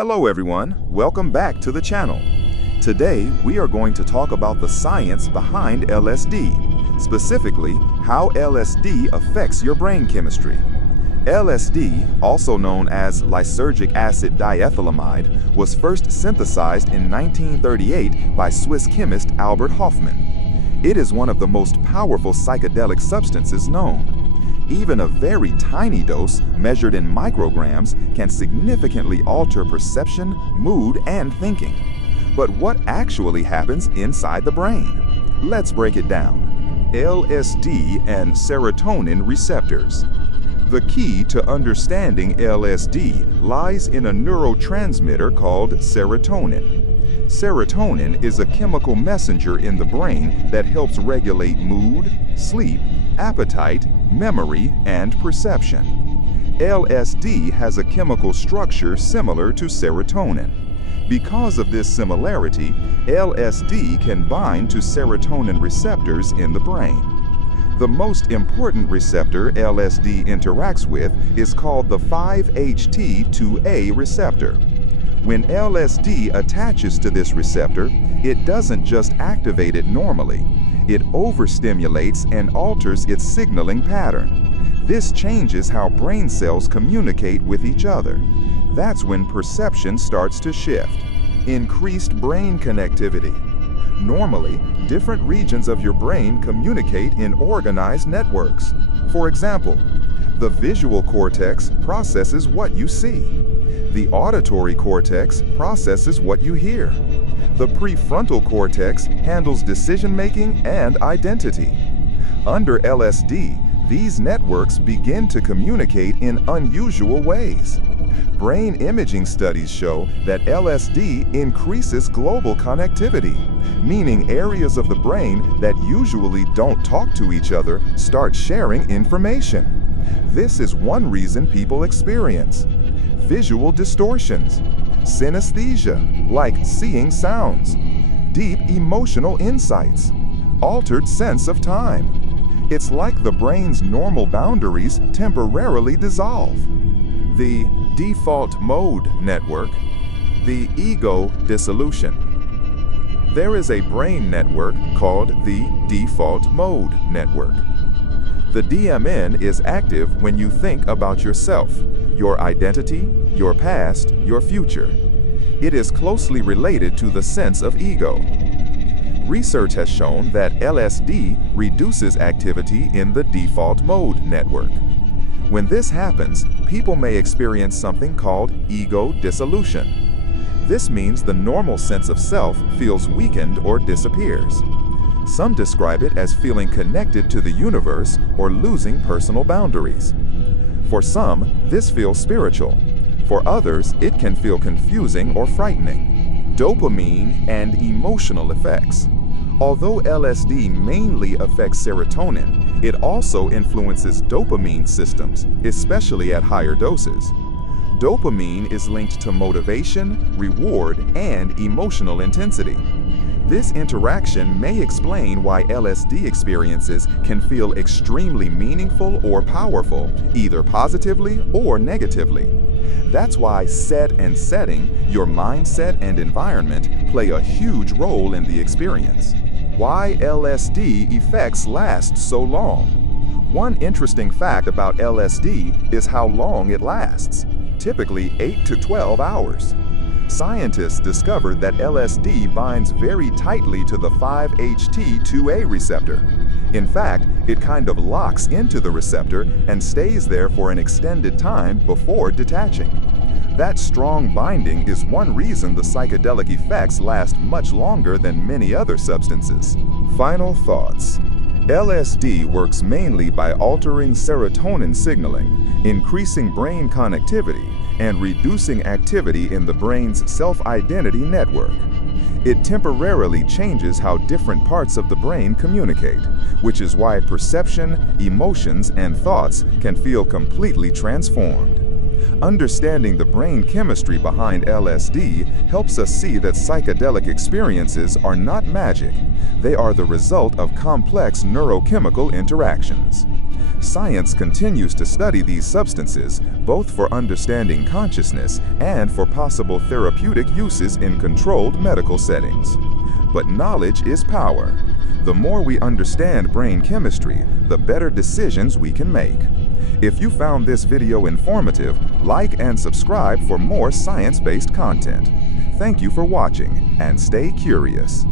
Hello everyone, welcome back to the channel. Today we are going to talk about the science behind LSD, specifically how LSD affects your brain chemistry. LSD, also known as lysergic acid diethylamide, was first synthesized in 1938 by Swiss chemist Albert Hofmann. It is one of the most powerful psychedelic substances known. Even a very tiny dose, measured in micrograms, can significantly alter perception, mood, and thinking. But what actually happens inside the brain? Let's break it down. LSD and serotonin receptors. The key to understanding LSD lies in a neurotransmitter called serotonin. Serotonin is a chemical messenger in the brain that helps regulate mood, sleep, appetite, memory, and perception. LSD has a chemical structure similar to serotonin. Because of this similarity, LSD can bind to serotonin receptors in the brain. The most important receptor LSD interacts with is called the 5-HT2A receptor. When LSD attaches to this receptor, it doesn't just activate it normally. It overstimulates and alters its signaling pattern. This changes how brain cells communicate with each other. That's when perception starts to shift. Increased brain connectivity. Normally, different regions of your brain communicate in organized networks. For example, the visual cortex processes what you see. The auditory cortex processes what you hear. The prefrontal cortex handles decision-making and identity. Under LSD, these networks begin to communicate in unusual ways. Brain imaging studies show that LSD increases global connectivity, meaning areas of the brain that usually don't talk to each other start sharing information. This is one reason people experience visual distortions, synesthesia, like seeing sounds, deep emotional insights, altered sense of time. It's like the brain's normal boundaries temporarily dissolve. The default mode network, the ego dissolution. There is a brain network called the default mode network. The DMN is active when you think about yourself, your identity, your past, your future. It is closely related to the sense of ego. Research has shown that LSD reduces activity in the default mode network. When this happens, people may experience something called ego dissolution. This means the normal sense of self feels weakened or disappears. Some describe it as feeling connected to the universe or losing personal boundaries. For some, this feels spiritual. For others, it can feel confusing or frightening. Dopamine and emotional effects. Although LSD mainly affects serotonin, it also influences dopamine systems, especially at higher doses. Dopamine is linked to motivation, reward, and emotional intensity. This interaction may explain why LSD experiences can feel extremely meaningful or powerful, either positively or negatively. That's why set and setting, your mindset and environment, play a huge role in the experience. Why LSD effects last so long? One interesting fact about LSD is how long it lasts, typically 8 to 12 hours. Scientists discovered that LSD binds very tightly to the 5-HT2A receptor. In fact, it kind of locks into the receptor and stays there for an extended time before detaching. That strong binding is one reason the psychedelic effects last much longer than many other substances. Final thoughts. LSD works mainly by altering serotonin signaling, increasing brain connectivity, and reducing activity in the brain's self-identity network. It temporarily changes how different parts of the brain communicate, which is why perception, emotions, and thoughts can feel completely transformed. Understanding the brain chemistry behind LSD helps us see that psychedelic experiences are not magic. They are the result of complex neurochemical interactions. Science continues to study these substances, both for understanding consciousness and for possible therapeutic uses in controlled medical settings. But knowledge is power. The more we understand brain chemistry, the better decisions we can make. If you found this video informative, like and subscribe for more science-based content. Thank you for watching, and stay curious.